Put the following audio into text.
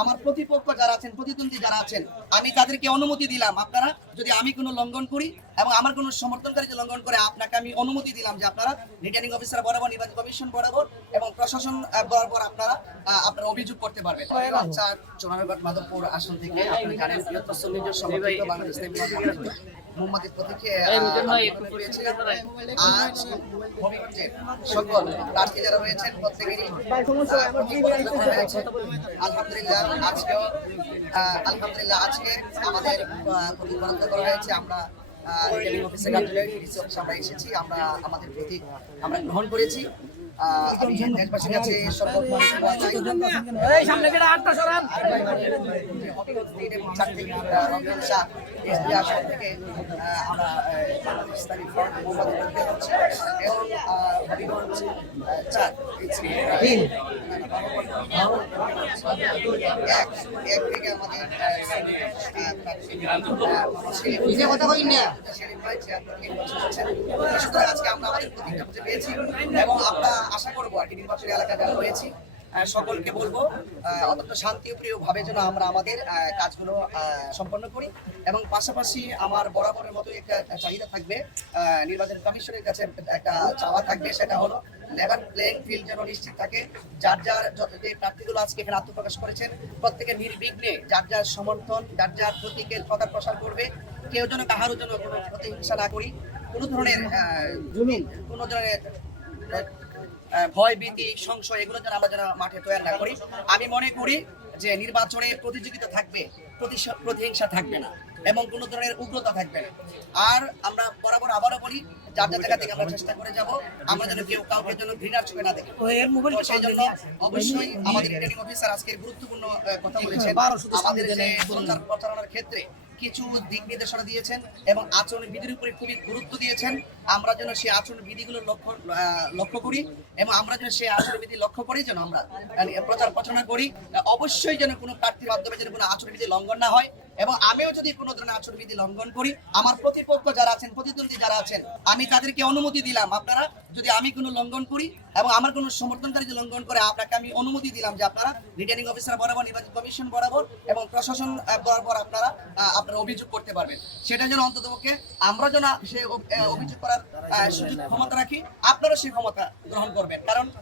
আমার প্রতিপক্ষ যারা আছেন, প্রতিদ্বন্দ্বী যারা আছেন, আমি তাদেরকে অনুমতি দিলাম, আপনারা যদি আমি কোনো লঙ্ঘন করি এবং আমার কোনো সমর্থনকারী যে লঙ্ঘন করে, আপনাকে আমি অনুমতি দিলাম যে আপনারা রিটার্নিং অফিসার বরাবর, নির্বাচন কমিশন বরাবর এবং প্রশাসন বরাবর আপনারা আপনারা অভিযোগ করতে পারবেন। আচ্ছা, চোরারঘাট মাধবপুর আসন থেকে আপনারা জানেন বৃহত্তর সুন্নিদের সমর্থিত বাংলাদেশ মোহাম্মদের প্রতীকে আজ হবিগঞ্জের সকল প্রার্থী যারা রয়েছেন প্রত্যেকেরই আলহামদুলিল্লাহ আজকে আমাদের প্রতিপালন করা হয়েছে। আমরা রিটার্নিং অফিসার কার্যালয়ে আমরা এসেছি, আমরা আমাদের প্রতীক আমরা গ্রহণ করেছি। আমি দেশবাসীর কাছে আজকে আমরা আমাদের প্রতীকটা খুঁজে পেয়েছি এবং আমরা আশা করবো আর কি নির্বাচনী এলাকা যারা রয়েছি সকলকে বলবো অত্যন্ত শান্তিপ্রিয় ভাবে যেন আমরা আমাদের কাজগুলো সম্পন্ন করি। এবং পাশাপাশি আমার বরাবরের মতো একটা চাহিদা থাকবে, নির্বাচন কমিশনের কাছে একটা চাওয়া থাকবে, সেটা হলো লেভেল প্লেইং ফিল্ড যেন নিশ্চিত থাকে। যার যার যে প্রার্থীগুলো আজকে এখানে আত্মপ্রকাশ করেছেন প্রত্যেকে নির্বিঘ্নে যার যার সমর্থন, যার যার প্রতীকের প্রচার প্রসার করবে। কেউ যেন কাহারও জন্য কোনো প্রতিহিংসা না করি, কোনো ধরনের ভয় ভীতি সংশয় এগুলো যেন আমরা যেন মাঠে তৈরি না করি। আমি মনে করি যে নির্বাচনে প্রতিযোগিতা থাকবে, প্রতিহিংসা থাকবে না এবং কোনো ধরনের উগ্রতা থাকবে না। আর আমরা বরাবর আবারও বলি, যার যার জায়গা থেকে আমরা চেষ্টা করে যাব আমরা যেন কেউ কাউকে যেন ঘৃণার চোখে না দেখি। সেই জন্য অবশ্যই আমাদের রিটার্নিং অফিসার আজকের গুরুত্বপূর্ণ কথা বলেছেন। আমাদের যে প্রচারণার ক্ষেত্রে কিছু দিক নির্দেশনা দিয়েছেন এবং আচরণ বিধির উপরে খুবই গুরুত্ব দিয়েছেন। আমরা যেন সেই আচরণ বিধিগুলো লক্ষ্য করি এবং আমরা যেন সেই আচরণ বিধি লক্ষ্য করি যেন আমরা প্রচার প্রচারণা করি। অবশ্যই যেন কোনো প্রার্থীর মাধ্যমে যেন কোনো আচরণ বিধি লঙ্ঘন না হয় এবং আমিও যদি কোনো ধরনের আচরণ বিধি লঙ্ঘন করি, আমার প্রতিপক্ষ যারা আছেন, প্রতিদ্বন্দ্বী যারা আছেন, আমি তাদেরকে অনুমতি দিলাম, আপনারা যদি আমি কোনো লঙ্ঘন করি এবং আমার কোনো সমর্থনকারী যে লঙ্ঘন করে, আপনাকে আমি অনুমতি দিলাম যে আপনারা রিটার্নিং অফিসার বরাবর, নির্বাচন কমিশন বরাবর এবং প্রশাসন বরাবর আপনারা আপনারা অভিযোগ করতে পারবেন। সেটা যেন অন্ততপক্ষে আমরা যেন সে অভিযোগ করার সুযোগ ক্ষমতা রাখি, আপনারা সেই ক্ষমতা গ্রহণ করবেন। কারণ